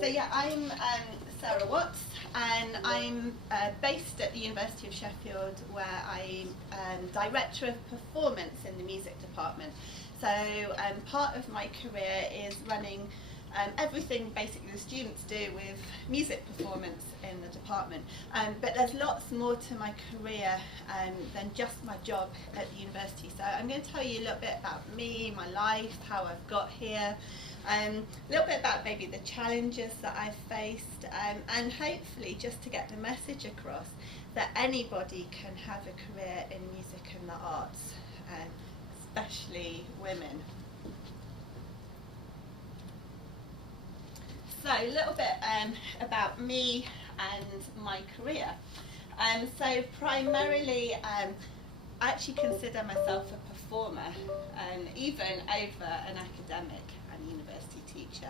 So yeah, I'm Sarah Watts, and I'm based at the University of Sheffield, where I'm Director of Performance in the music department. So part of my career is running everything basically the students do with music performance in the department. But there's lots more to my career than just my job at the university. So I'm going to tell you a little bit about me, my life, how I've got here, a little bit about maybe the challenges that I've faced, and hopefully just to get the message across that anybody can have a career in music and the arts, especially women. So a little bit about me and my career. So primarily, I actually consider myself a performer, even over an academic and university teacher.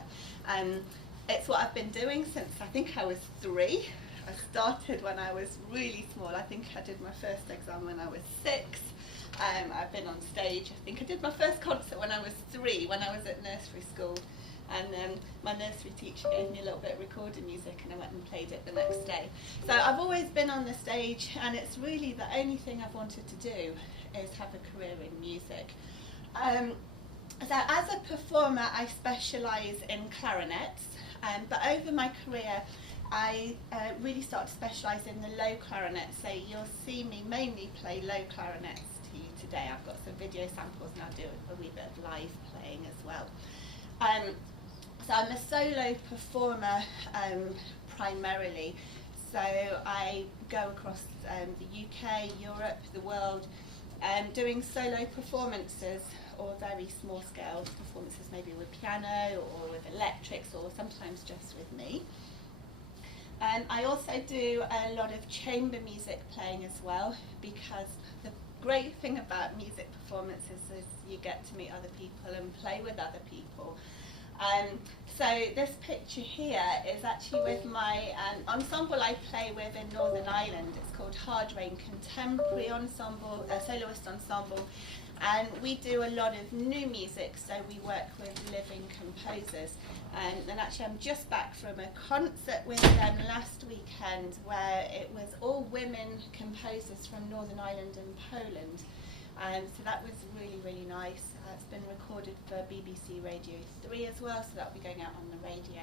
It's what I've been doing since I think I was 3. I started when I was really small. I think I did my first exam when I was 6. I've been on stage. I think I did my first concert when I was 3, when I was at nursery school. And my nursery teacher gave me a little bit of recorded music, and I went and played it the next day. So I've always been on the stage, and it's really the only thing I've wanted to do is have a career in music. So as a performer, I specialise in clarinets, but over my career I really started to specialise in the low clarinet. So you'll see me mainly play low clarinets to you today. I've got some video samples, and I'll do a wee bit of live playing as well. So I'm a solo performer primarily, so I go across the UK, Europe, the world, doing solo performances or very small scale performances, maybe with piano or with electrics, or sometimes just with me. I also do a lot of chamber music playing as well, because the great thing about music performances is you get to meet other people and play with other people. So this picture here is actually with my ensemble I play with in Northern Ireland. It's called Hard Rain Contemporary Ensemble, Soloist Ensemble, and we do a lot of new music, so we work with living composers. And actually I'm just back from a concert with them last weekend, where it was all women composers from Northern Ireland and Poland. So that was really, really nice. It's been recorded for BBC Radio 3 as well, so that'll be going out on the radio.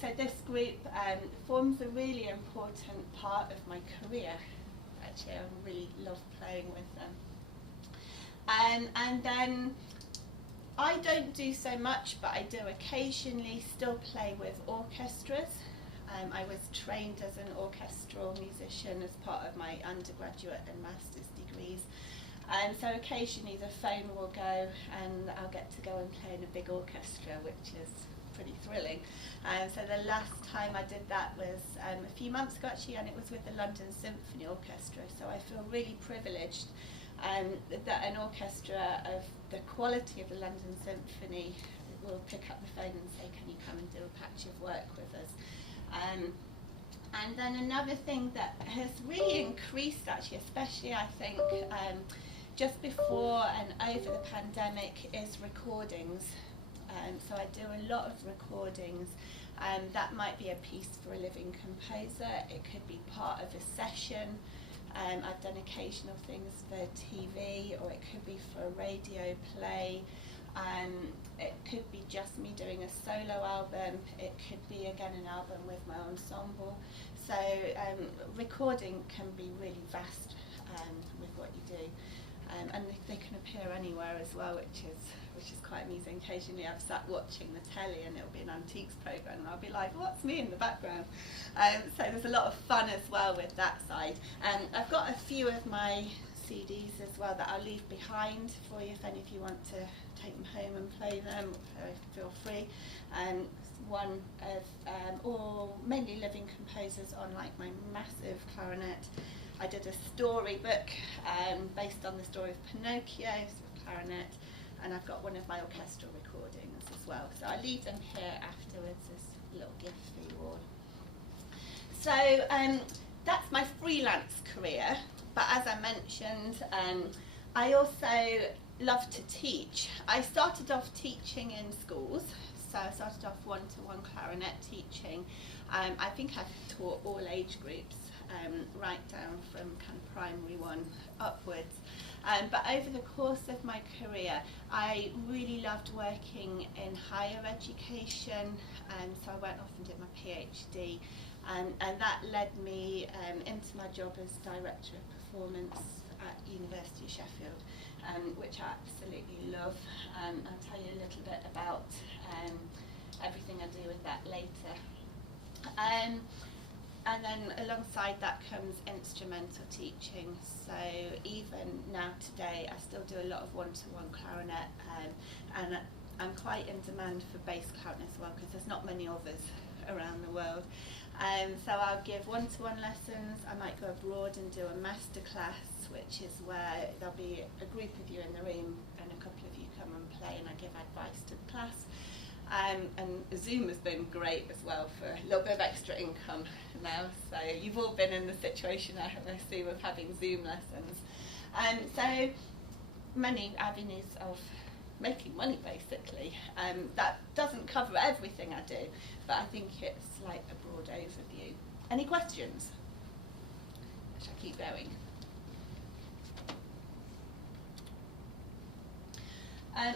So this group forms a really important part of my career. Actually, I really love playing with them. And then I don't do so much, but I do occasionally still play with orchestras. I was trained as an orchestral musician as part of my undergraduate and master's degrees. So occasionally the phone will go and I'll get to go and play in a big orchestra, which is pretty thrilling. So the last time I did that was a few months ago actually, and it was with the London Symphony Orchestra. So I feel really privileged that an orchestra of the quality of the London Symphony will pick up the phone and say, can you come and do a patch of work with us? And then another thing that has really increased actually, especially I think just before and over the pandemic, is recordings. So I do a lot of recordings. That might be a piece for a living composer. It could be part of a session. I've done occasional things for TV, or it could be for a radio play. It could be just me doing a solo album. It could be again an album with my ensemble. So recording can be really vast with what you do, and they can appear anywhere as well, which is quite amusing. Occasionally I've sat watching the telly and it'll be an antiques programme, and I'll be like, what's me in the background? So there's a lot of fun as well with that side. I've got a few of my CDs as well that I'll leave behind for you if any of you want to take them home and play them. Feel free. One of all mainly living composers on like my massive clarinet. I did a storybook based on the story of Pinocchio with clarinet, and I've got one of my orchestral recordings as well. So I leave them here afterwards as a little gift for you all. So that's my freelance career. But as I mentioned, I also love to teach. I started off teaching in schools, so So I started off one-to-one clarinet teaching. I think I've taught all age groups, right down from kind of primary one upwards. But over the course of my career, I really loved working in higher education, so I went off and did my PhD, and that led me into my job as Director of Performance at University of Sheffield, which I absolutely love. I'll tell you a little bit about everything I do with that later. And then alongside that comes instrumental teaching. So even now today, I still do a lot of one-to-one clarinet, and I'm quite in demand for bass clarinet as well, because there's not many of us around the world. So I'll give one-to-one lessons. I might go abroad and do a masterclass, which is where there'll be a group of you in the room and a couple of you come and play, and I give advice to the class. And Zoom has been great as well for a little bit of extra income now. So you've all been in the situation, I assume, of having Zoom lessons. So many avenues of making money, basically. That doesn't cover everything I do, but I think it's like a broad overview. Any questions? Shall I keep going?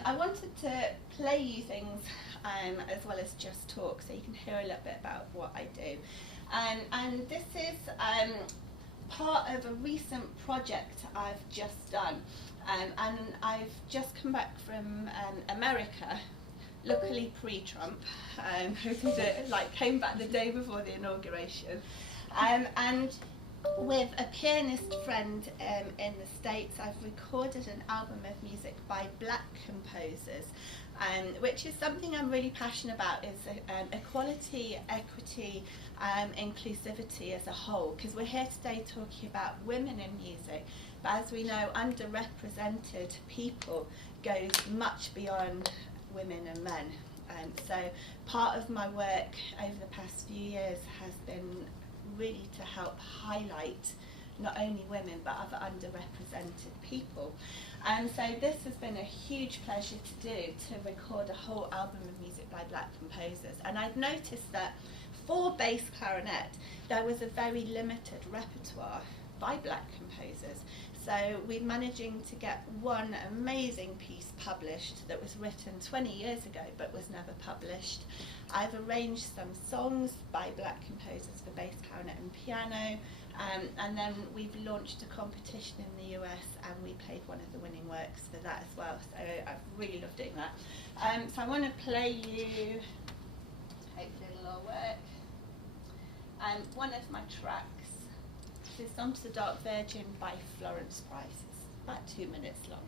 I wanted to play you things as well as just talk, so you can hear a little bit about what I do. And this is part of a recent project I've just done. And I've just come back from America, luckily pre-Trump, came back the day before the inauguration. And with a pianist friend in the States, I've recorded an album of music by black composers, which is something I'm really passionate about, is equality, equity, inclusivity as a whole, because we're here today talking about women in music, but as we know, underrepresented people goes much beyond women and men. So part of my work over the past few years has been really to help highlight not only women but other underrepresented people. And so this has been a huge pleasure to do, to record a whole album of music by black composers. And I've noticed that for bass clarinet there was a very limited repertoire by black composers. So we're managing to get one amazing piece published that was written 20 years ago but was never published. I've arranged some songs by black composers for bass clarinet and piano, and then we've launched a competition in the US and we played one of the winning works for that as well. So I've really loved doing that. So I want to play you, hopefully it'll all work, one of my tracks. This is Songs to the Dark Virgin by Florence Price. It's about 2 minutes long.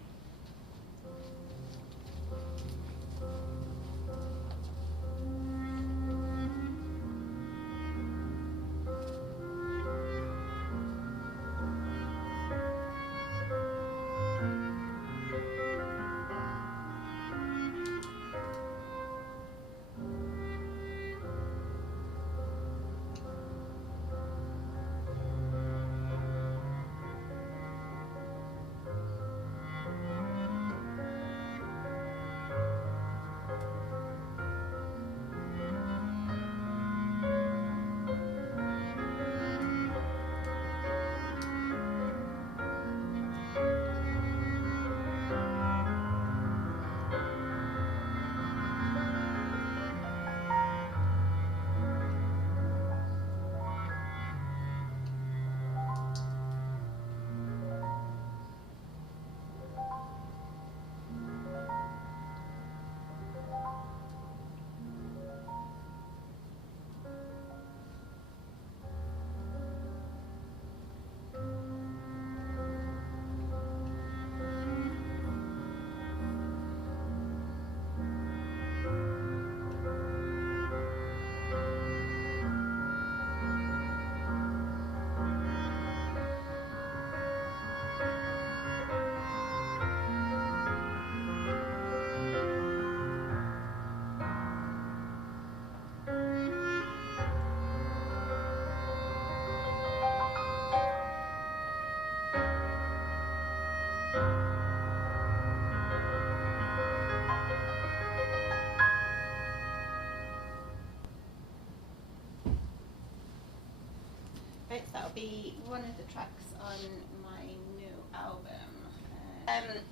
That'll be one of the tracks on my new album.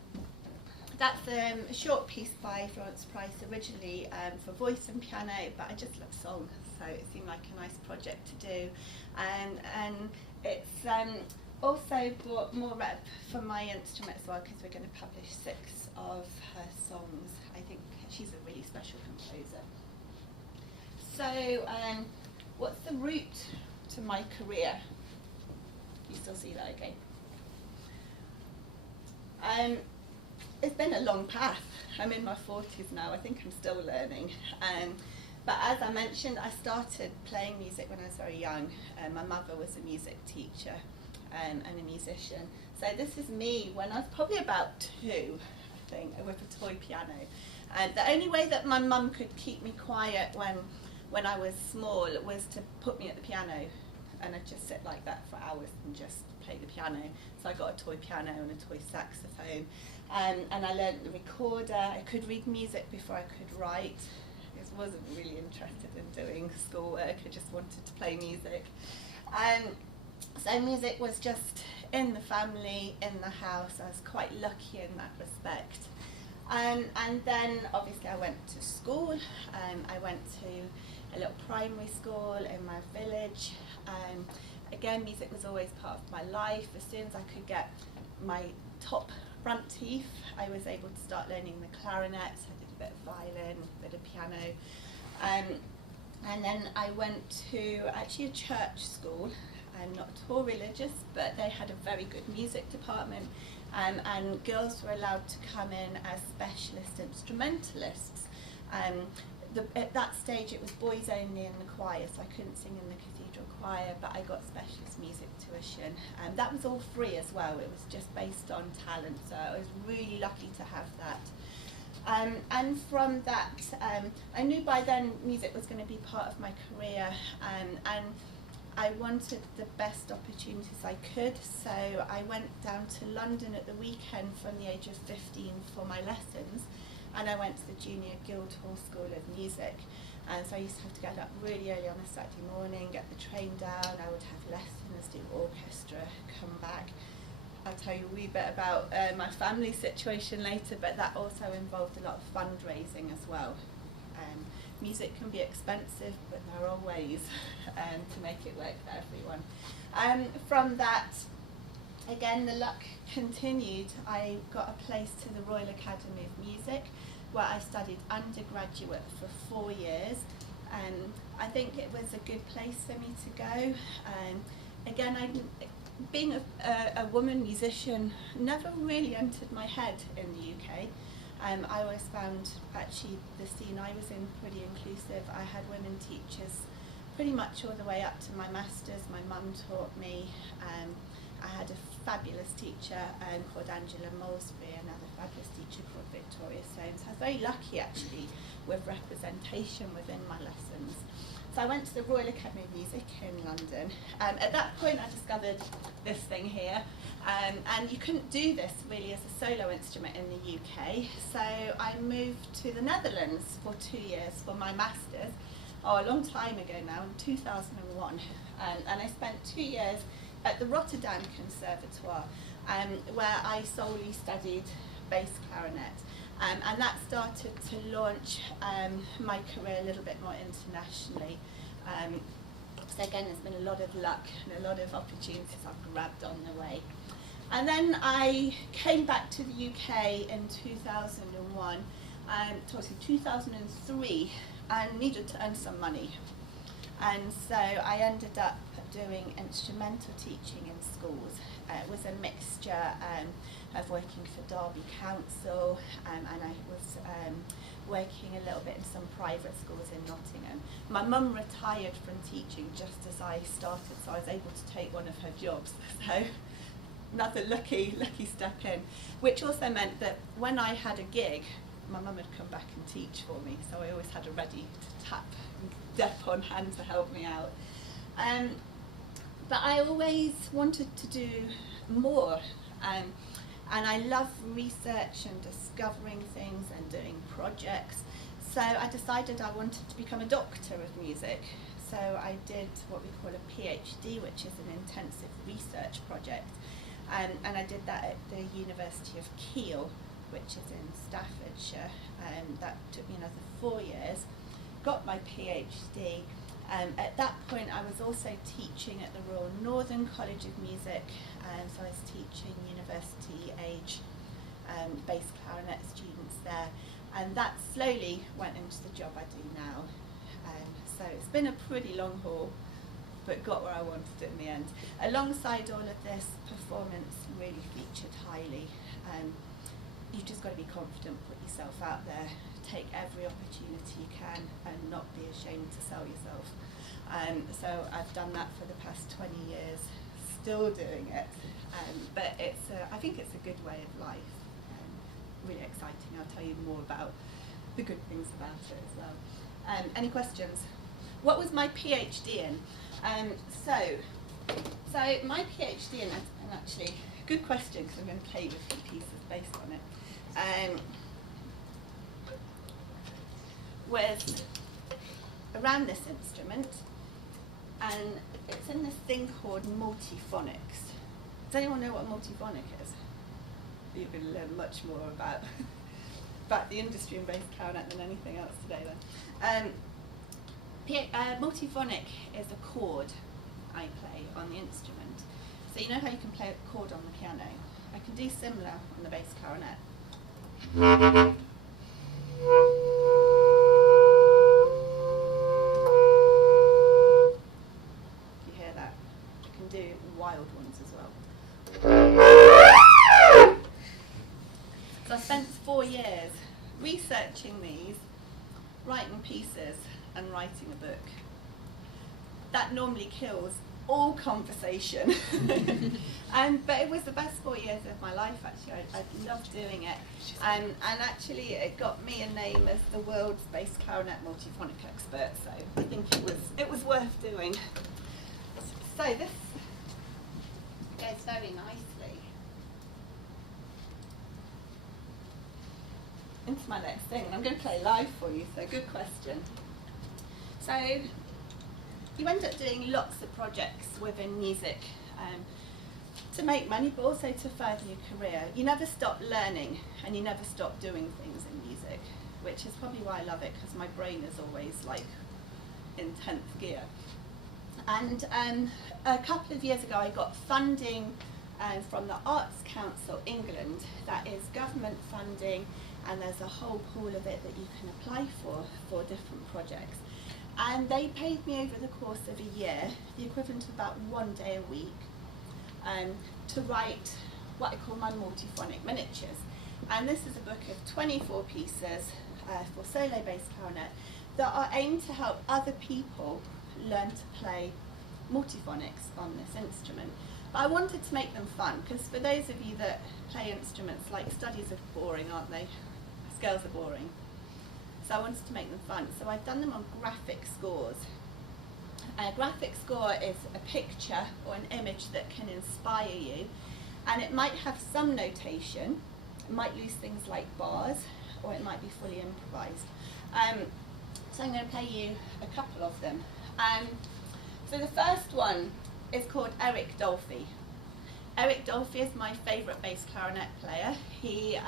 That's a short piece by Florence Price, originally for voice and piano, but I just love song, so it seemed like a nice project to do. And it's also brought more rep for my instrument as well, because we're going to publish 6 of her songs. I think she's a really special composer. So, what's the route to my career? You still see that, okay? It's been a long path. I'm in my 40s now. I think I'm still learning. But as I mentioned, I started playing music when I was very young. My mother was a music teacher and a musician. So this is me when I was probably about 2, I think, with a toy piano. The only way that my mum could keep me quiet when I was small was to put me at the piano, and I'd just sit like that for hours and just play the piano. So I got a toy piano and a toy saxophone, and I learned the recorder. I could read music before I could write. I wasn't really interested in doing schoolwork, I just wanted to play music. So music was just in the family, in the house. I was quite lucky in that respect. And then obviously I went to school. I went to a little primary school in my village. Again, music was always part of my life. As soon as I could get my top front teeth, I was able to start learning the clarinet. So I did a bit of violin, a bit of piano. And then I went to actually a church school. Not at all religious, but they had a very good music department. And girls were allowed to come in as specialist instrumentalists. At that stage it was boys only in the choir, so I couldn't sing in the cathedral choir, but I got specialist music tuition. That was all free as well. It was just based on talent, so I was really lucky to have that. And from that, I knew by then music was going to be part of my career, and I wanted the best opportunities I could, so I went down to London at the weekend from the age of 15 for my lessons, and I went to the Junior Guildhall School of Music. And so I used to have to get up really early on a Saturday morning, get the train down. I would have lessons, do orchestra, come back. I'll tell you a wee bit about my family situation later, but that also involved a lot of fundraising as well. Music can be expensive, but there are ways to make it work for everyone. From that, again, the luck continued. I got a place to the Royal Academy of Music, where I studied undergraduate for 4 years. I think it was a good place for me to go. Again, being a woman musician never really entered my head in the UK. I always found actually the scene I was in pretty inclusive. I had women teachers pretty much all the way up to my masters. My mum taught me. I had a fabulous teacher called Angela Molesbury, another fabulous teacher called Victoria Soames. I was very lucky actually with representation within my lessons. So I went to the Royal Academy of Music in London. At that point I discovered this thing here, and you couldn't do this really as a solo instrument in the UK, so I moved to the Netherlands for 2 years for my masters, a long time ago now, in 2001, and I spent 2 years at the Rotterdam Conservatoire, where I solely studied bass clarinet. And that started to launch my career a little bit more internationally. So again, there's been a lot of luck and a lot of opportunities I've grabbed on the way. And then I came back to the UK in 2001, 2003, and needed to earn some money. And so I ended up doing instrumental teaching in schools. It was a mixture of working for Derby Council, and I was working a little bit in some private schools in Nottingham. My mum retired from teaching just as I started, so I was able to take one of her jobs. So another lucky step in, which also meant that when I had a gig, my mum would come back and teach for me, so I always had a ready to tap Dep on hand to help me out. But I always wanted to do more, and I love research and discovering things and doing projects. So I decided I wanted to become a doctor of music. So I did what we call a PhD, which is an intensive research project. And I did that at the University of Kiel, which is in Staffordshire. That took me another 4 years. Got my PhD. At that point I was also teaching at the Royal Northern College of Music, so I was teaching university age bass clarinet students there, and that slowly went into the job I do now. So it's been a pretty long haul, but got where I wanted in the end. Alongside all of this, performance really featured highly. You've just got to be confident, put yourself out there, take every opportunity you can, and not be ashamed to sell yourself. So I've done that for the past 20 years, still doing it, but I think it's a good way of life. Really exciting. I'll tell you more about the good things about it as well. Any questions? What was my PhD in? So my PhD in, and actually, good question, because I'm going to play with some pieces based on it, was around this instrument, and it's in this thing called multiphonics. Does anyone know what multiphonic is? You're going to learn much more about the industry and bass clarinet than anything else today then. Multiphonic is a chord I play on the instrument. So you know how you can play a chord on the piano? I can do similar on the bass clarinet. You hear that? I can do wild ones as well. So I spent 4 years researching these, writing pieces, and writing a book. That normally kills all conversation. But it was the best 4 years of my life, actually. I loved doing it. And actually it got me a name as the world's bass clarinet multiphonic expert, so I think it was worth doing. So this goes very nicely into my next thing, and I'm going to play live for you, so good question. So you end up doing lots of projects within music to make money, but also to further your career. You never stop learning, and you never stop doing things in music, which is probably why I love it, because my brain is always like in 10th gear. And a couple of years ago I got funding from the Arts Council England. That is government funding, and there's a whole pool of it that you can apply for different projects. And they paid me over the course of a year, the equivalent of about 1 day a week, to write what I call my multiphonic miniatures. And this is a book of 24 pieces for solo bass clarinet that are aimed to help other people learn to play multiphonics on this instrument. But I wanted to make them fun, because for those of you that play instruments, like studies are boring, aren't they? Scales are boring. So I wanted to make them fun. So I've done them on graphic scores. A graphic score is a picture or an image that can inspire you, and it might have some notation. It might use things like bars, or it might be fully improvised. So I'm going to play you a couple of them. So the first one is called Eric Dolphy. Eric Dolphy is my favourite bass clarinet player. He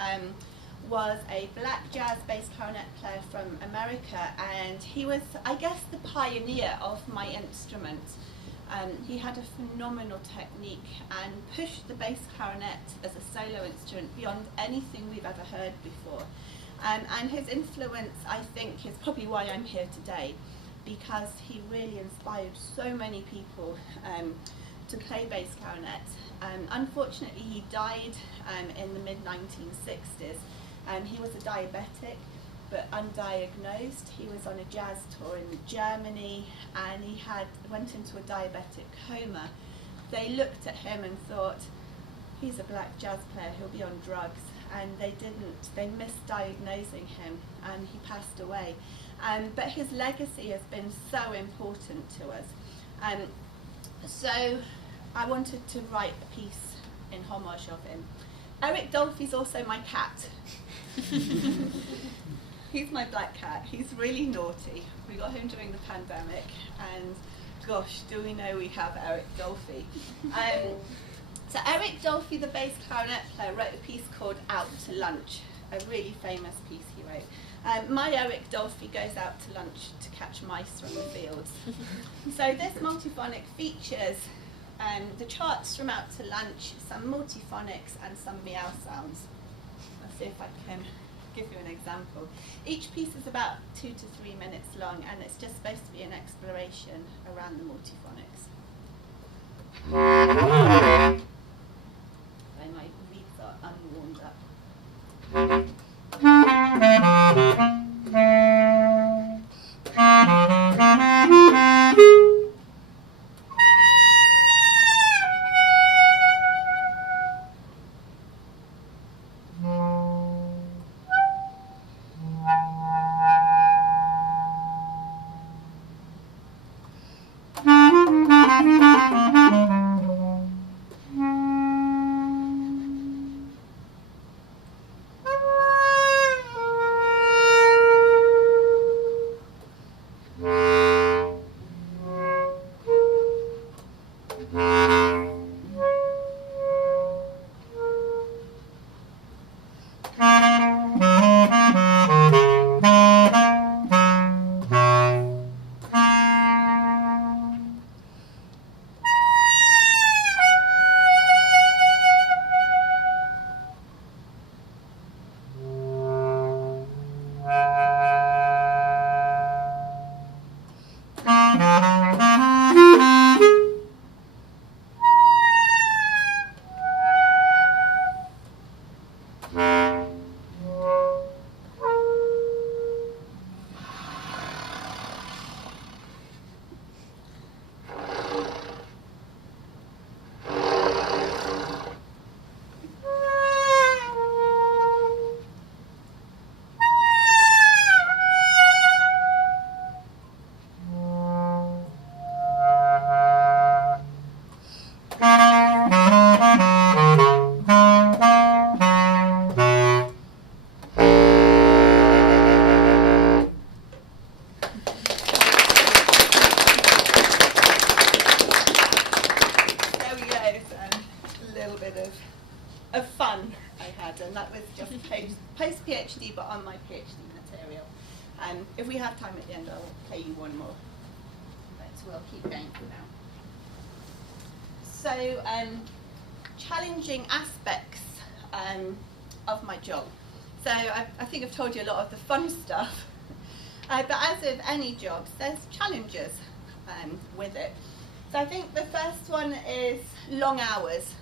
was a black jazz bass clarinet player from America, and he was, I guess, the pioneer of my instrument. He had a phenomenal technique and pushed the bass clarinet as a solo instrument beyond anything we've ever heard before. And his influence, I think, is probably why I'm here today, because he really inspired so many people to play bass clarinet. Unfortunately, he died in the mid-1960s. He was a diabetic, but undiagnosed. He was on a jazz tour in Germany, and he went into a diabetic coma. They looked at him and thought, he's a black jazz player, he'll be on drugs. And they didn't. They misdiagnosing him, and he passed away. But his legacy has been so important to us. So I wanted to write a piece in homage of him. Eric Dolphy's also my cat. he's my black cat. He's really naughty. We got him during the pandemic, and gosh, do we know we have Eric Dolphy. So Eric Dolphy, the bass clarinet player, wrote a piece called Out to Lunch, a really famous piece he wrote. My Eric Dolphy goes out to lunch to catch mice from the fields. So this multiphonic features the charts from Out to Lunch, some multiphonics and some meow sounds. Let's see if I can give you an example. Each piece is about 2 to 3 minutes long, and it's just supposed to be an exploration around the multiphonics. So my reeds are unwarmed up. Of fun I had, and that was just post-PhD, but on my PhD material. If we have time at the end, I'll play you one more, but we'll keep going for now. So, challenging aspects of my job. So I think I've told you a lot of the fun stuff, but as with any job, there's challenges with it. So I think the first one is long hours.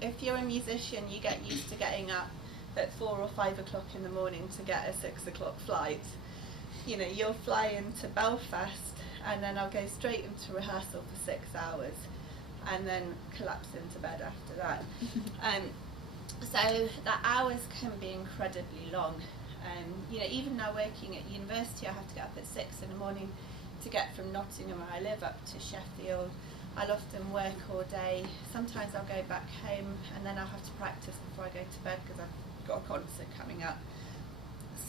If you're a musician, you get used to getting up at 4 or 5 o'clock in the morning to get a 6 o'clock flight. You know, you'll fly into Belfast, and then I'll go straight into rehearsal for 6 hours, and then collapse into bed after that. So the hours can be incredibly long. You know, even now working at university, I have to get up at 6 in the morning to get from Nottingham, where I live, up to Sheffield. I'll often work all day. Sometimes I'll go back home, and then I'll have to practice before I go to bed because I've got a concert coming up.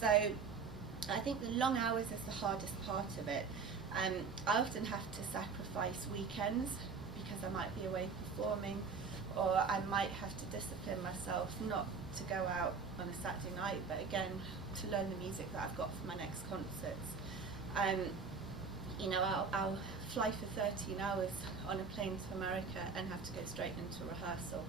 So I think the long hours is the hardest part of it. I often have to sacrifice weekends because I might be away performing, or I might have to discipline myself not to go out on a Saturday night, but again, to learn the music that I've got for my next concerts. You know, I'll fly for 13 hours on a plane to America and have to go straight into rehearsal.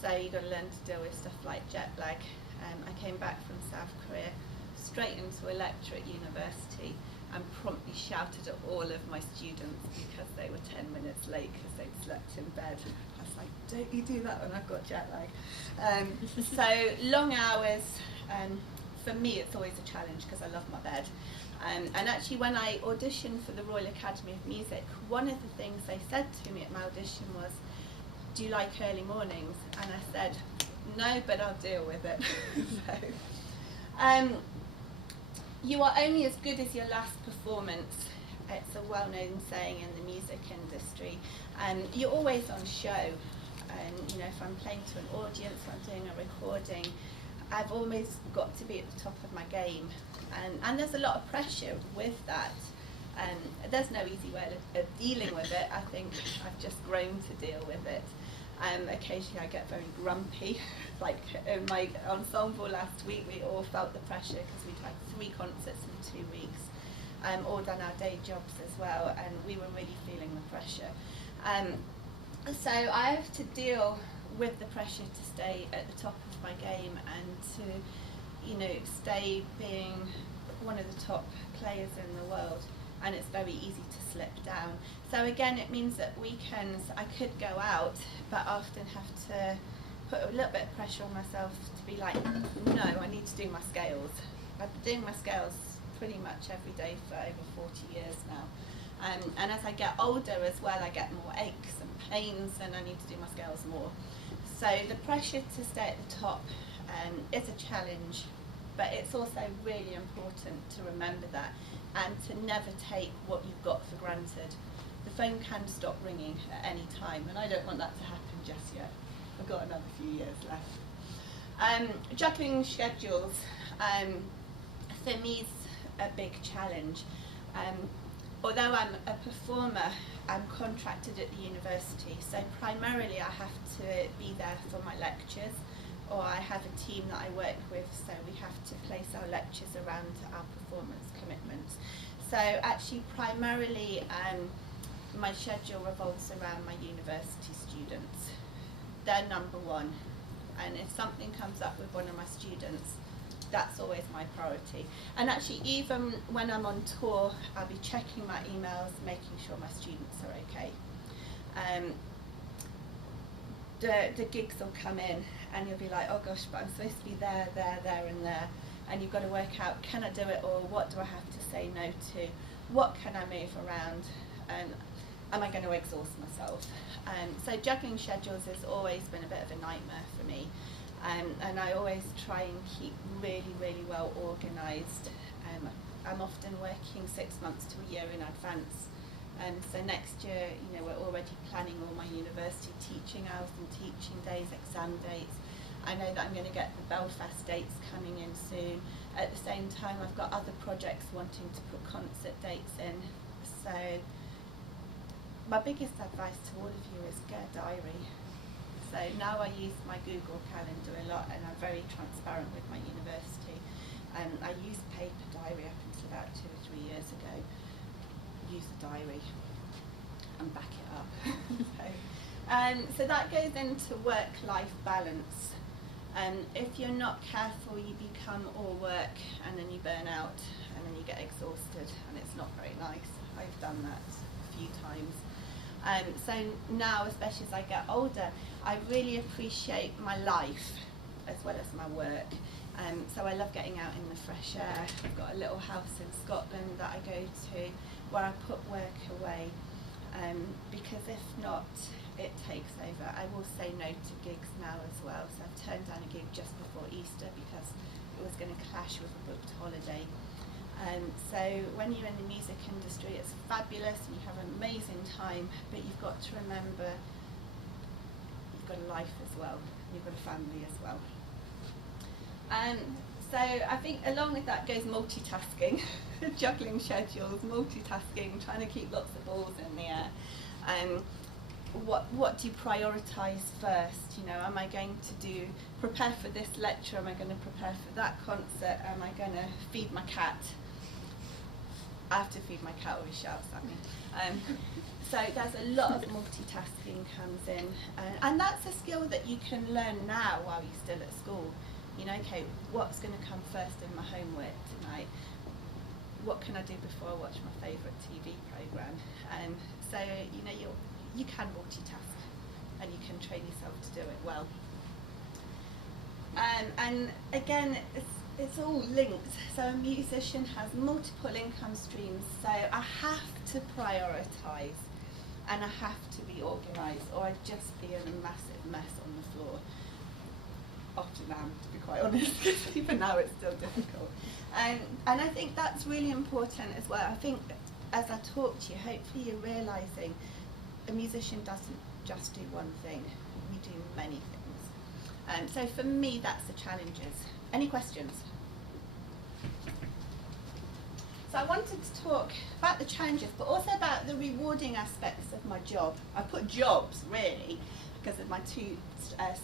So you've got to learn to deal with stuff like jet lag. I came back from South Korea straight into a lecture at university and promptly shouted at all of my students because they were 10 minutes late because they'd slept in bed. I was like, don't you do that when I've got jet lag. So long hours, for me it's always a challenge because I love my bed. And actually when I auditioned for the Royal Academy of Music, one of the things they said to me at my audition was, do you like early mornings? And I said, no, but I'll deal with it. So, you are only as good as your last performance. It's a well-known saying in the music industry. You're always on show. You know, if I'm playing to an audience, I'm doing a recording, I've always got to be at the top of my game, and there's a lot of pressure with that. There's no easy way of dealing with it. I think I've just grown to deal with it. Occasionally I get very grumpy. Like in my ensemble last week, we all felt the pressure because we'd had 3 concerts in 2 weeks, all done our day jobs as well, and we were really feeling the pressure. So I have to deal with the pressure to stay at the top of my game and to, you know, stay being one of the top players in the world. And it's very easy to slip down. So again, it means that weekends I could go out, but often have to put a little bit of pressure on myself to be like, no, I need to do my scales. I've been doing my scales pretty much every day for over 40 years now. And as I get older as well, I get more aches and pains, and I need to do my scales more. So the pressure to stay at the top is a challenge, but it's also really important to remember that, and to never take what you've got for granted. The phone can stop ringing at any time, and I don't want that to happen just yet. I've got another few years left. Juggling schedules, for me, is a big challenge. Although I'm a performer, I'm contracted at the university, so primarily I have to be there for my lectures, or I have a team that I work with, so we have to place our lectures around our performance commitments. So actually primarily my schedule revolves around my university students. They're number one, and if something comes up with one of my students, that's always my priority. And actually even when I'm on tour, I'll be checking my emails, making sure my students are okay. The gigs will come in and you'll be like, oh gosh, but I'm supposed to be there, and there. And you've got to work out, can I do it, or what do I have to say no to? What can I move around? And am I going to exhaust myself? So juggling schedules has always been a bit of a nightmare for me. And I always try and keep really, really well organised. I'm often working 6 months to a year in advance. So next year, you know, we're already planning all my university teaching hours and teaching days, exam dates. I know that I'm going to get the Belfast dates coming in soon. At the same time, I've got other projects wanting to put concert dates in. So my biggest advice to all of you is get a diary. So now I use my Google Calendar a lot, and I'm very transparent with my university. I used paper diary up until about 2 or 3 years ago. Use the diary and back it up. So that goes into work-life balance. If you're not careful, you become all work, and then you burn out, and then you get exhausted, and it's not very nice. I've done that a few times. So now, especially as I get older, I really appreciate my life as well as my work. So I love getting out in the fresh air. I've got a little house in Scotland that I go to where I put work away, because if not, it takes over. I will say no to gigs now as well. So I've turned down a gig just before Easter because it was going to clash with a booked holiday. So when you're in the music industry, it's fabulous and you have an amazing time, but you've got to remember you've got a life as well, you've got a family as well. So I think along with that goes multitasking, juggling schedules, multitasking, trying to keep lots of balls in the air. What do you prioritise first? You know, am I going to prepare for this lecture? Am I going to prepare for that concert? Am I going to feed my cat? I have to feed my cat or he shouts at me. So there's a lot of multitasking comes in, and that's a skill that you can learn now while you're still at school. You know, okay, what's going to come first in my homework tonight? What can I do before I watch my favourite TV programme? So you know, you can multitask, and you can train yourself to do it well. And again, it's all linked. So a musician has multiple income streams, so I have to prioritise, and I have to be organised, or I'd just be in a massive mess on the floor. Often am, to be quite honest, because even now it's still difficult. And I think that's really important as well. I think as I talk to you, hopefully you're realising a musician doesn't just do one thing, we do many things. So for me, that's the challenges. Any questions? So I wanted to talk about the challenges, but also about the rewarding aspects of my job. I put jobs, really, because of my two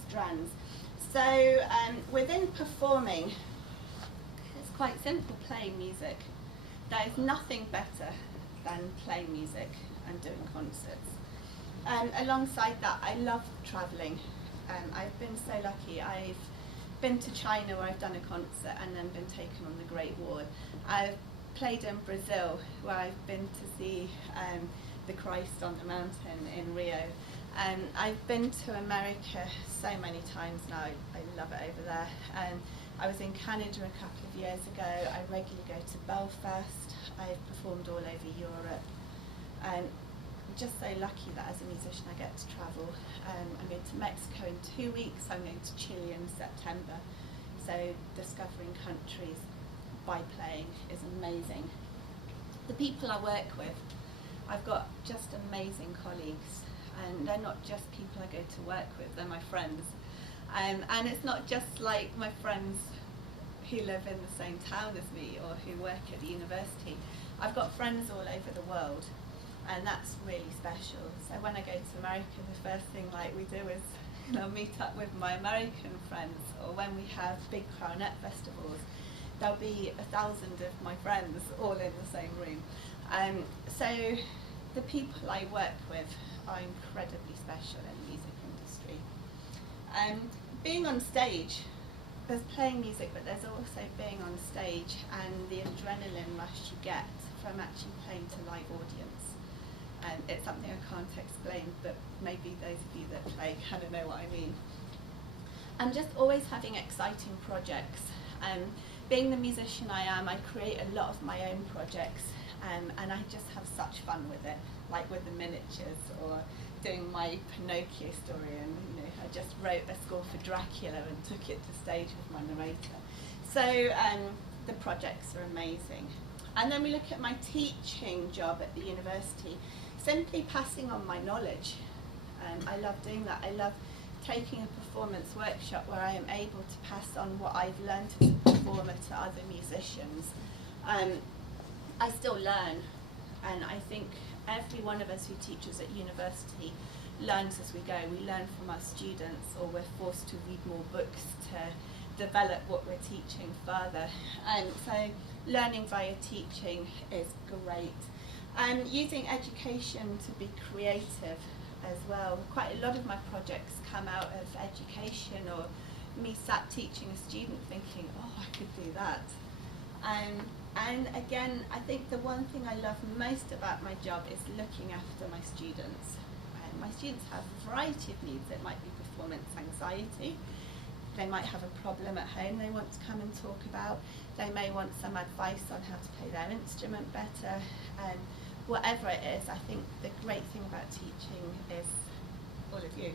strands. So within performing, it's quite simple, playing music. There is nothing better than playing music and doing concerts. Alongside that, I love travelling. I've been so lucky. I've been to China where I've done a concert and then been taken on the Great Wall. I've played in Brazil where I've been to see the Christ on the mountain in Rio. I've been to America so many times now. I love it over there. I was in Canada a couple of years ago. I regularly go to Belfast. I've performed all over Europe. I'm just so lucky that as a musician I get to travel. I'm going to Mexico in 2 weeks. I'm going to Chile in September. So discovering countries by playing is amazing. The people I work with, I've got just amazing colleagues, and they're not just people I go to work with, they're my friends. And it's not just like my friends who live in the same town as me or who work at the university. I've got friends all over the world, and that's really special. So when I go to America, the first thing like we do is meet up with my American friends, or when we have big clarinet festivals, there'll be 1,000 of my friends all in the same room. So the people I work with are incredibly special in the music industry. Being on stage, there's playing music, but there's also being on stage and the adrenaline rush you get from actually playing to live audience. It's something I can't explain, but maybe those of you that play kind of know what I mean. I'm just always having exciting projects. Being the musician I am, I create a lot of my own projects, and I just have such fun with it, like with the miniatures or doing my Pinocchio story, and I just wrote a score for Dracula and took it to stage with my narrator. So the projects are amazing. And then we look at my teaching job at the university, simply passing on my knowledge. I love doing that. I love taking a performance workshop where I am able to pass on what I've learned as a performer to other musicians. I still learn, and I think every one of us who teaches at university learns as we go. We learn from our students, or we're forced to read more books to develop what we're teaching further. So learning via teaching is great. Using education to be creative as well. Quite a lot of my projects come out of education, or me sat teaching a student thinking, oh, I could do that. And again, I think the one thing I love most about my job is looking after my students. My students have a variety of needs. It might be performance anxiety. They might have a problem at home they want to come and talk about. They may want some advice on how to play their instrument better. Whatever it is, I think the great thing about teaching is all of you.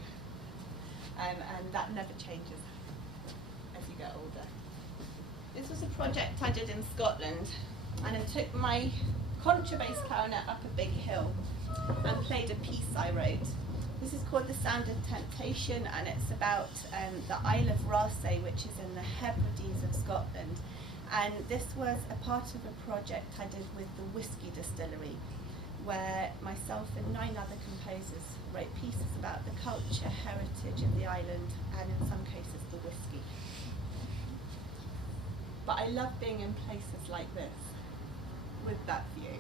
And that never changes as you get older. This was a project I did in Scotland, and I took my contrabass clarinet up a big hill and played a piece I wrote. This is called The Sound of Temptation, and it's about the Isle of Raasay, which is in the Hebrides of Scotland. And this was a part of a project I did with the whiskey distillery, where myself and 9 other composers wrote pieces about the culture, heritage of the island, and in some cases the whiskey. But I love being in places like this, with that view.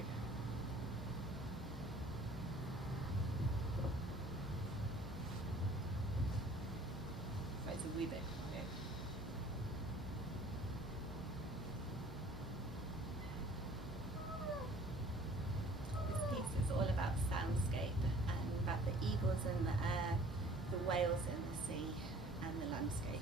So it's a wee bit. This piece is all about soundscape and about the eagles in the air, the whales in the sea, and the landscape.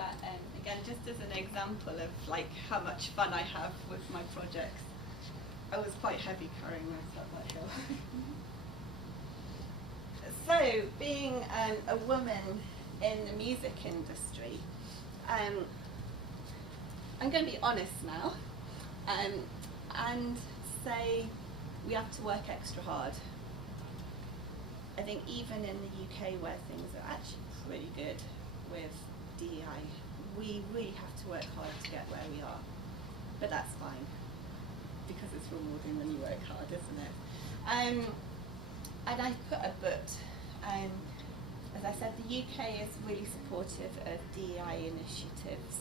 that again, just as an example of like how much fun I have with my projects. I was quite heavy carrying those up that hill. So, being a woman in the music industry, I'm going to be honest now and say we have to work extra hard. I think even in the UK where things are actually pretty good with DEI, we really have to work hard to get where we are. But that's fine, because it's rewarding when you work hard, isn't it? And I put a book, as I said, the UK is really supportive of DEI initiatives.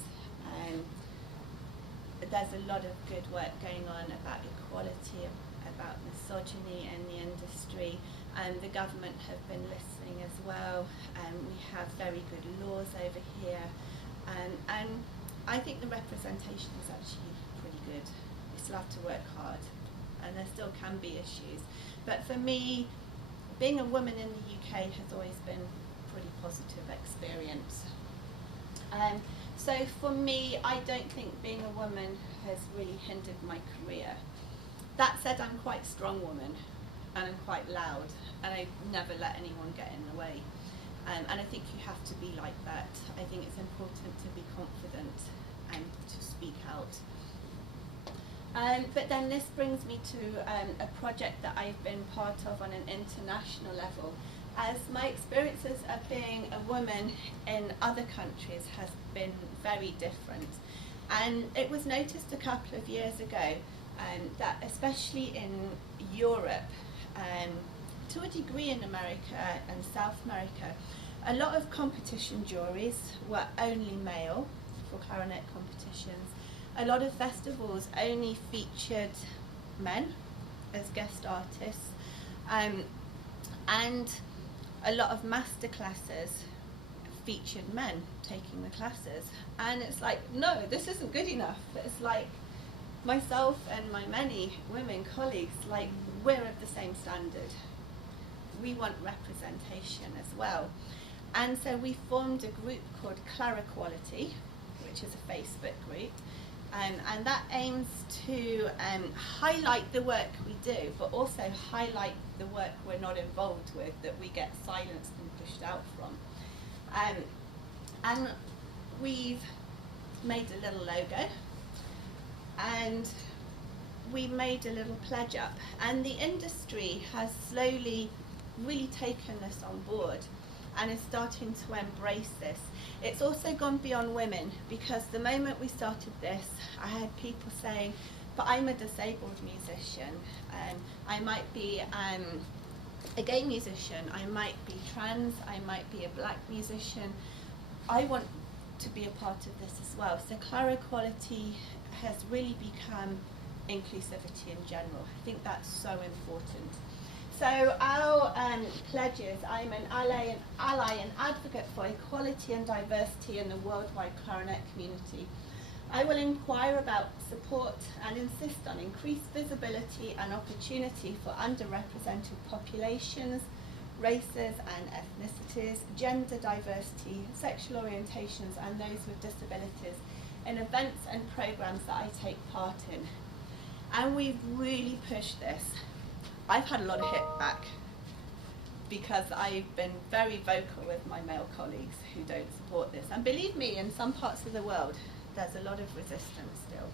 There's a lot of good work going on about equality, about misogyny in the industry. The government have been listening as well. We have very good laws over here. And I think the representation is actually pretty good. We still have to work hard, and there still can be issues. But for me, being a woman in the UK has always been a pretty positive experience. So for me, I don't think being a woman has really hindered my career. That said, I'm quite a strong woman, and I'm quite loud, and I never let anyone get in the way. And I think you have to be like that. I think it's important to be confident and to speak out. But then this brings me to a project that I've been part of on an international level, as my experiences of being a woman in other countries has been very different. And it was noticed a couple of years ago that especially in Europe, to a degree in America and South America, a lot of competition juries were only male for clarinet competitions. A lot of festivals only featured men as guest artists, and a lot of master classes featured men taking the classes. And it's like, no, this isn't good enough. It's like myself and my many women colleagues, like, we're of the same standard. We want representation as well. And so we formed a group called Clarinet, which is a Facebook group, and that aims to highlight the work we do, but also highlight the work we're not involved with, that we get silenced and pushed out from. And we've made a little logo, and we made a little pledge up, and the industry has slowly really taken this on board and is starting to embrace this. It's also gone beyond women, because the moment we started this, I had people saying, but I'm a disabled musician, I might be a gay musician, I might be trans, I might be a black musician, I want to be a part of this as well. So Clarinet has really become inclusivity in general. I think that's so important. So our pledges, I'm an ally and advocate for equality and diversity in the worldwide clarinet community. I will inquire about support and insist on increased visibility and opportunity for underrepresented populations, races and ethnicities, gender diversity, sexual orientations and those with disabilities in events and programs that I take part in. And we've really pushed this. I've had a lot of hit back because I've been very vocal with my male colleagues who don't support this. And believe me, in some parts of the world, there's a lot of resistance still.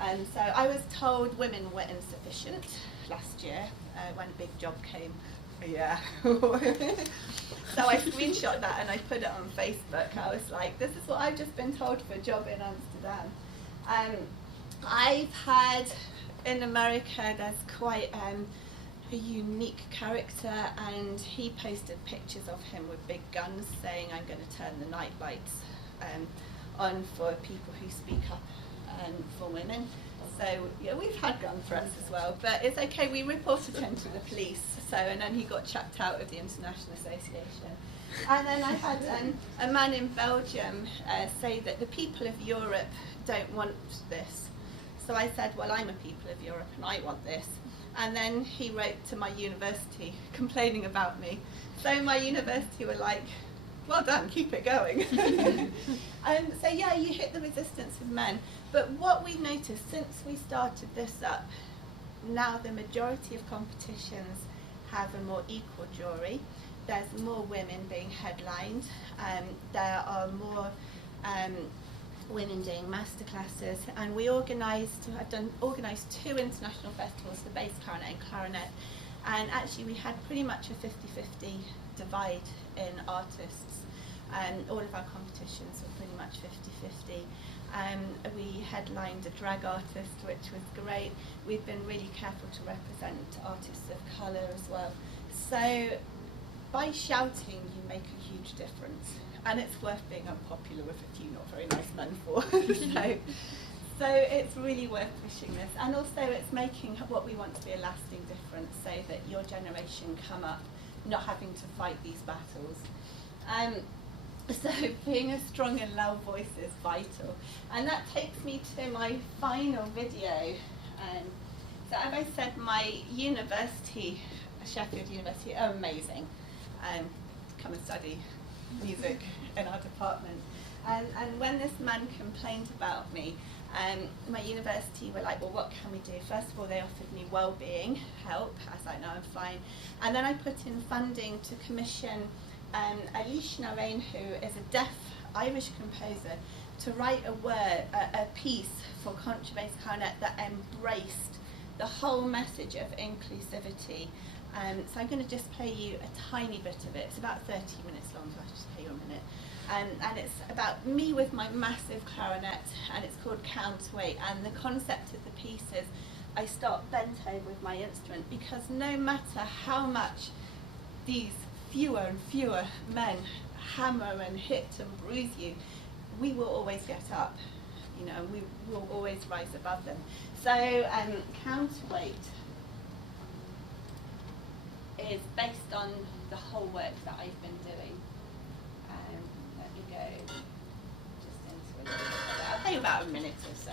And so I was told women were insufficient last year when a big job came. Yeah. So I screenshot that and I put it on Facebook. I was like, this is what I've just been told for a job in Amsterdam. I've had, in America, there's quite a unique character, and he posted pictures of him with big guns saying, I'm going to turn the night lights on for people who speak up for women. So yeah, we've had gun threats as well, but it's okay, we reported him to the police, so, and then he got chucked out of the International Association. And then I had a man in Belgium say that the people of Europe don't want this. So I said, well, I'm a people of Europe and I want this. And then he wrote to my university complaining about me. So my university were like, well done, keep it going. So yeah, you hit the resistance of men. But what we've noticed since we started this up, now the majority of competitions have a more equal jury. There's more women being headlined. There are more women doing masterclasses, and we organised 2 international festivals for bass clarinet and clarinet, and actually we had pretty much a 50-50 divide in artists. All of our competitions were pretty much 50-50. We headlined a drag artist, which was great. We've been really careful to represent artists of colour as well. So by shouting, you make a huge difference, and it's worth being unpopular with a few not very nice men for. So it's really worth pushing this, and also it's making what we want to be a lasting difference, so that your generation come up not having to fight these battles. So being a strong and loud voice is vital, and that takes me to my final video. So as I said, my university, Sheffield University, are amazing. Come and study music in our department. And when this man complained about me, my university were like, well, what can we do? First of all, they offered me well-being help, as I know I'm fine. And then I put in funding to commission Alish Narain, who is a deaf Irish composer, to write a piece for contrabass clarinet that embraced the whole message of inclusivity. So I'm going to just play you a tiny bit of it. It's about 30 minutes long, so I'll just play you a minute. And it's about me with my massive clarinet, and it's called Counterweight. And the concept of the piece is I start bent over with my instrument, because no matter how much these fewer and fewer men hammer and hit and bruise you, we will always get up, you know, and we will always rise above them. So Counterweight is based on the whole work that I've been doing. Let me go just into a little bit of that. I'll tell you about a minute or so.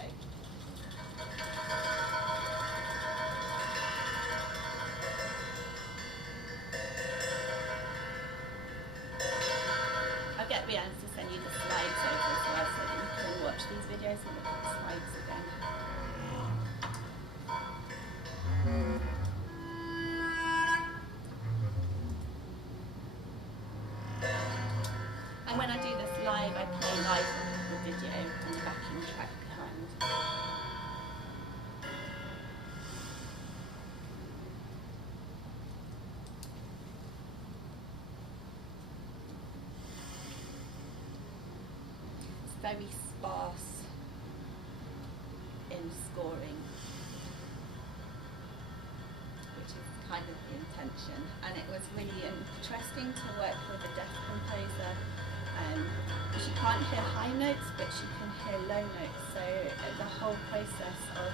I'll get Rianne to send you the slides over as well, so that you can watch these videos and look at the slides again. And when I do this live, I play live with the video and the backing track behind. It's very sparse in scoring, which is kind of the intention. And it was really interesting to work with a deaf composer. She can't hear high notes, but she can hear low notes. So the whole process of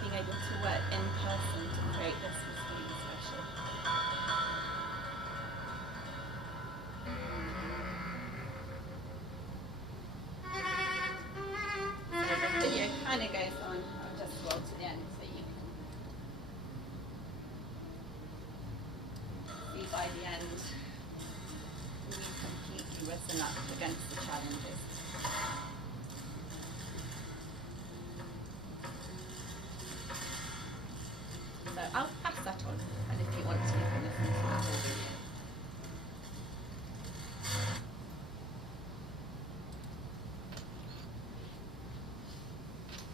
being able to work in person to create this was really special. So the video kind of goes on. I'll just scroll to the end so you can see by the end. Risen up against the challenges. So I'll pass that on, and if you want to, you can listen to that whole video.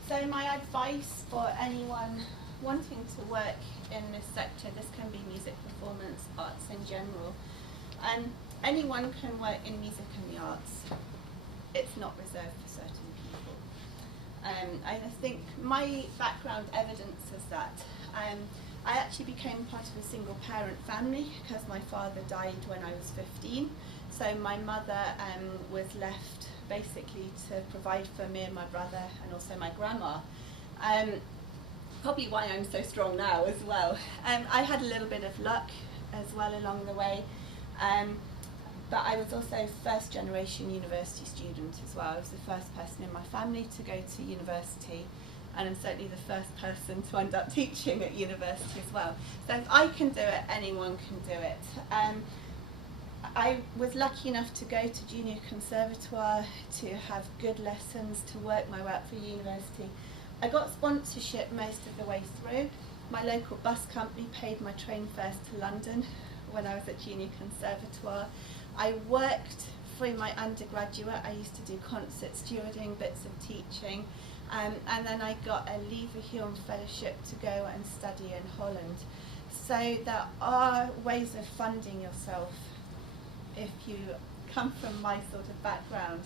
So my advice for anyone wanting to work in this sector, this can be music performance, arts in general, anyone can work in music and the arts. It's not reserved for certain people. I think my background evidences that. I actually became part of a single parent family because my father died when I was 15. So my mother was left basically to provide for me and my brother, and also my grandma. Probably why I'm so strong now as well. I had a little bit of luck as well along the way. But I was also first generation university student as well. I was the first person in my family to go to university, and I'm certainly the first person to end up teaching at university as well. So if I can do it, anyone can do it. I was lucky enough to go to junior conservatoire, to have good lessons, to work my way up for university. I got sponsorship most of the way through. My local bus company paid my train fares to London when I was at junior conservatoire. I worked through my undergraduate. I used to do concert stewarding, bits of teaching, and then I got a Leverhulme fellowship to go and study in Holland. So there are ways of funding yourself if you come from my sort of background.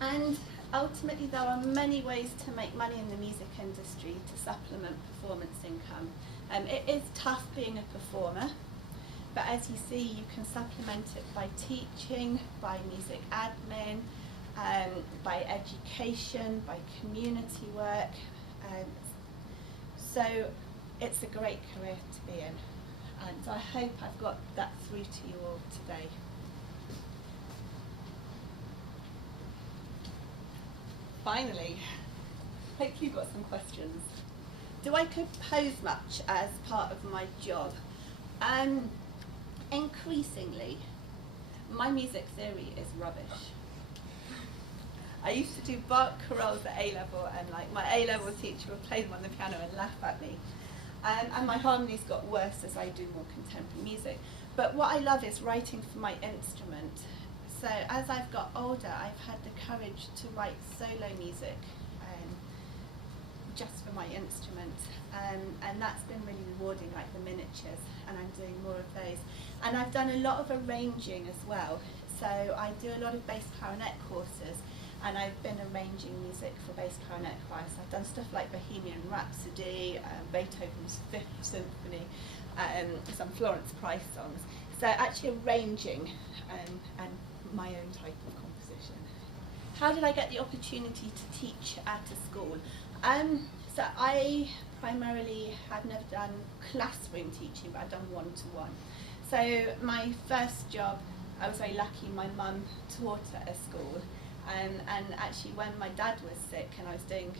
And ultimately there are many ways to make money in the music industry to supplement performance income. It is tough being a performer, but as you see, you can supplement it by teaching, by music admin, by education, by community work. So it's a great career to be in. And so I hope I've got that through to you all today. Finally, hope you've got some questions. Do I compose much as part of my job? Increasingly, my music theory is rubbish. I used to do Bach chorales at A-level, and like my A-level teacher would play them on the piano and laugh at me. And my harmonies got worse as I do more contemporary music. But what I love is writing for my instrument. So as I've got older, I've had the courage to write solo music just for my instrument. And that's been really rewarding, like the miniatures, and I'm doing more of those. And I've done a lot of arranging as well. So I do a lot of bass clarinet courses, and I've been arranging music for bass clarinet choirs. I've done stuff like Bohemian Rhapsody, Beethoven's Fifth Symphony, some Florence Price songs. So actually arranging and my own type of composition. How did I get the opportunity to teach at a school? So I primarily have never done classroom teaching, but I've done one-to-one. So my first job, I was very lucky, my mum taught at a school. And actually when my dad was sick and I was doing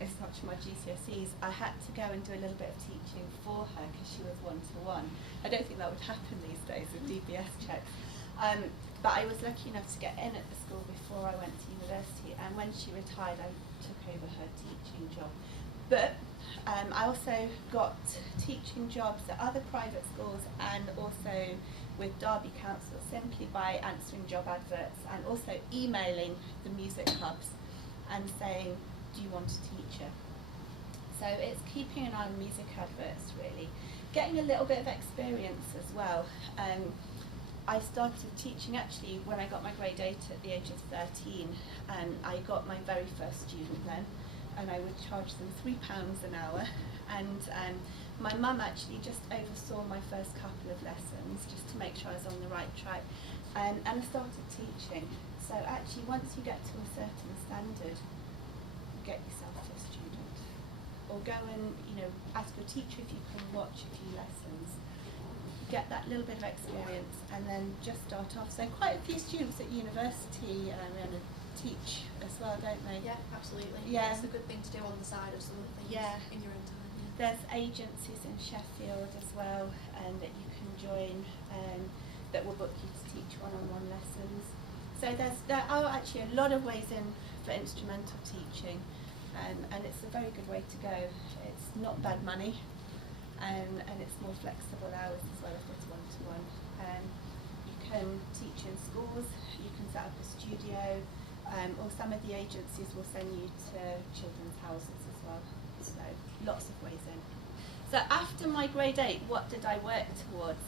as much of my GCSEs, I had to go and do a little bit of teaching for her because she was one-to-one. I don't think that would happen these days with DBS checks. But I was lucky enough to get in at the school before I went to university, and when she retired I took over her teaching job. But I also got teaching jobs at other private schools and also with Derby Council simply by answering job adverts and also emailing the music clubs and saying, do you want a teacher? So it's keeping an eye on music adverts really. Getting a little bit of experience as well. I started teaching actually when I got my grade 8 at the age of 13, and I got my very first student then, and I would charge them £3 an hour, and my mum actually just oversaw my first couple of lessons just to make sure I was on the right track, and I started teaching. So actually once you get to a certain standard, get yourself a student, or go and ask your teacher if you can watch a few lessons. Get that little bit of experience and then just start off. So quite a few students at university teach as well, don't they? Yeah, absolutely. Yeah. It's a good thing to do on the side of some of the things in your own time. Yeah. There's agencies in Sheffield as well that you can join that will book you to teach one-on-one lessons. So there are actually a lot of ways in for instrumental teaching, and it's a very good way to go. It's not bad money. And it's more flexible hours as well if it's one-to-one. You can teach in schools, you can set up a studio, or some of the agencies will send you to children's houses as well. So lots of ways in. So after my grade 8, what did I work towards?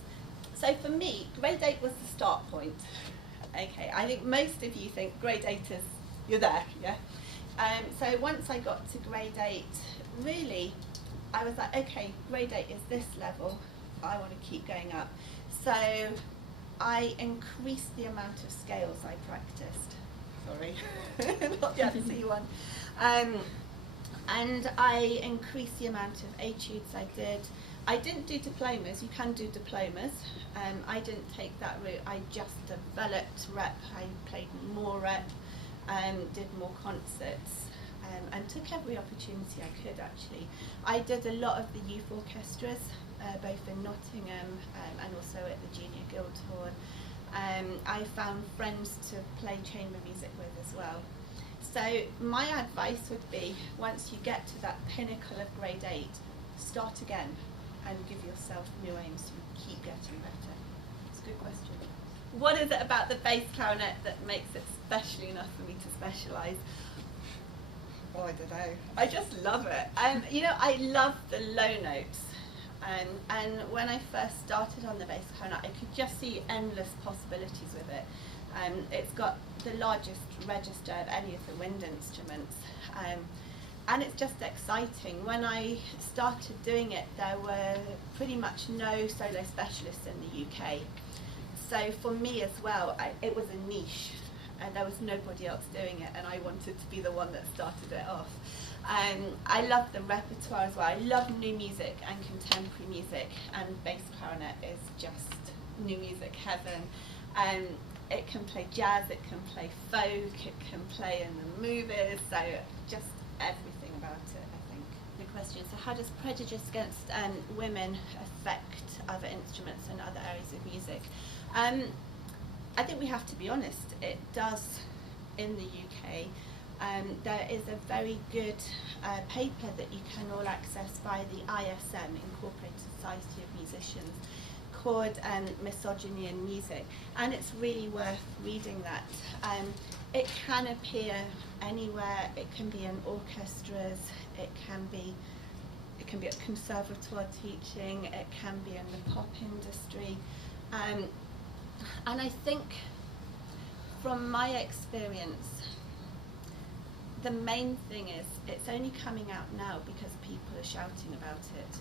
So for me, grade 8 was the start point. Okay, I think most of you think grade 8 is, you're there, yeah? So once I got to grade 8, really, I was like, okay, grade 8 is this level, I want to keep going up. So I increased the amount of scales I practiced. Sorry, not the fancy one. And I increased the amount of etudes I did. I didn't do diplomas, you can do diplomas. I didn't take that route, I just developed rep, I played more rep, did more concerts. And took every opportunity I could actually. I did a lot of the youth orchestras, both in Nottingham and also at the Junior Guild I found friends to play chamber music with as well. So my advice would be, once you get to that pinnacle of grade 8, start again and give yourself new aims to keep getting better. It's a good question. What is it about the bass clarinet that makes it special enough for me to specialise? Oh, I don't know. I just love it. You know, I love the low notes. And when I first started on the bass clarinet, I could just see endless possibilities with it. It's got the largest register of any of the wind instruments. And it's just exciting. When I started doing it, there were pretty much no solo specialists in the UK. So for me as well, it was a niche, and there was nobody else doing it, and I wanted to be the one that started it off. I love the repertoire as well. I love new music and contemporary music, and bass clarinet is just new music heaven. It can play jazz, it can play folk, it can play in the movies, so just everything about it, I think. The question, so how does prejudice against women affect other instruments and other areas of music? I think we have to be honest, it does in the UK. There is a very good paper that you can all access by the ISM, Incorporated Society of Musicians, called Misogyny in Music, and it's really worth reading that. It can appear anywhere. It can be in orchestras, it can be at conservatoire teaching, it can be in the pop industry, and I think from my experience, the main thing is it's only coming out now because people are shouting about it.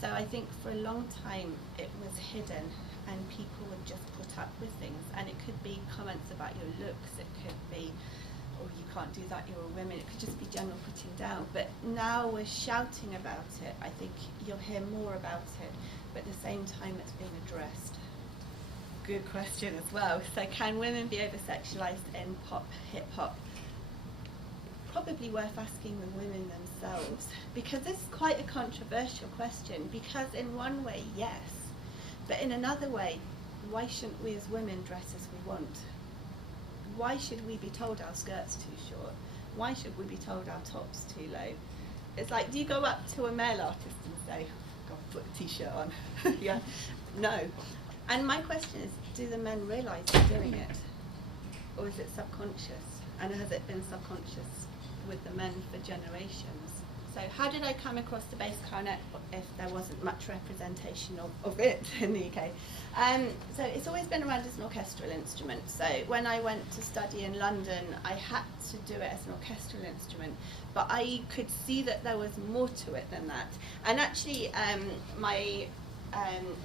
So I think for a long time it was hidden and people would just put up with things, and it could be comments about your looks, it could be, oh, you can't do that, you're a woman, it could just be general putting down. But now we're shouting about it. I think you'll hear more about it, but at the same time it's being addressed. Good question as well. So can women be over-sexualised in pop, hip-hop? Probably worth asking the women themselves, because this is quite a controversial question, because in one way, yes, but in another way, why shouldn't we as women dress as we want? Why should we be told our skirt's too short? Why should we be told our top's too low? It's like, do you go up to a male artist and say, God, put a t-shirt on? Yeah, no. And my question is, do the men realise they're doing it? Or is it subconscious? And has it been subconscious with the men for generations? So how did I come across the bass clarinet if there wasn't much representation of it in the UK? So it's always been around as an orchestral instrument. So when I went to study in London, I had to do it as an orchestral instrument, but I could see that there was more to it than that. And actually, my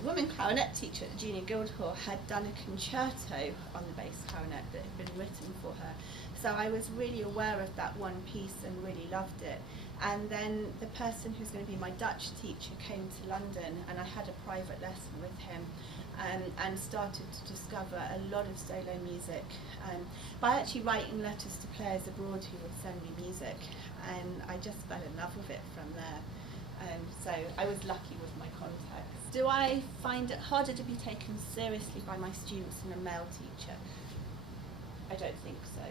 woman clarinet teacher at the Junior Guildhall had done a concerto on the bass clarinet that had been written for her. So I was really aware of that one piece and really loved it. And then the person who's going to be my Dutch teacher came to London, and I had a private lesson with him, and started to discover a lot of solo music by actually writing letters to players abroad who would send me music, and I just fell in love with it from there. So I was lucky with my contacts. Do I find it harder to be taken seriously by my students than a male teacher? I don't think so.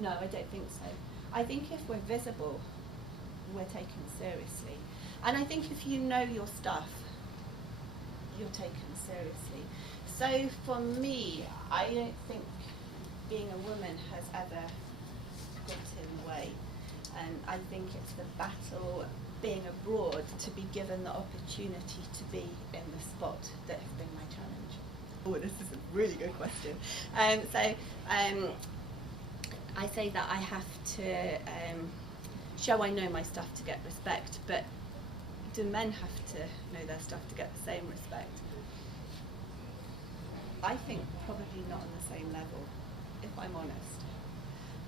No, I don't think so. I think if we're visible, we're taken seriously. And I think if you know your stuff, you're taken seriously. So for me, I don't think being a woman has ever got in the way. And I think it's the battle being abroad to be given the opportunity to be in the spot that has been my challenge. Oh, this is a really good question. I say that I have to show I know my stuff to get respect, but do men have to know their stuff to get the same respect? I think probably not on the same level, if I'm honest.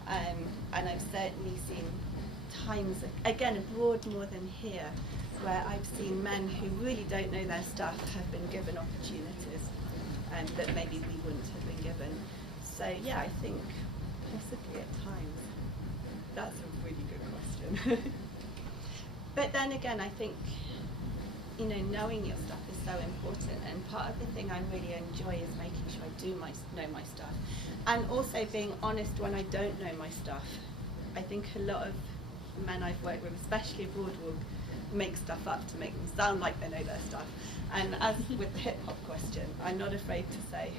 And I've certainly seen times, again abroad more than here, where I've seen men who really don't know their stuff have been given opportunities that maybe we wouldn't have been given. So yeah, I think possibly at times. That's a really good question. But then again, I think, you know, knowing your stuff is so important, and part of the thing I really enjoy is making sure I do know my stuff, and also being honest when I don't know my stuff. I think a lot of men I've worked with, especially abroad, will make stuff up to make them sound like they know their stuff. And as with the hip hop question, I'm not afraid to say,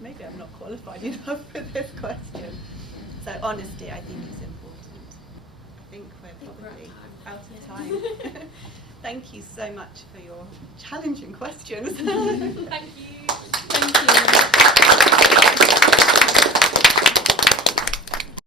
maybe I'm not qualified enough for this question. So honesty, I think, is important. I think we're probably out of time. Thank you so much for your challenging questions. Thank you.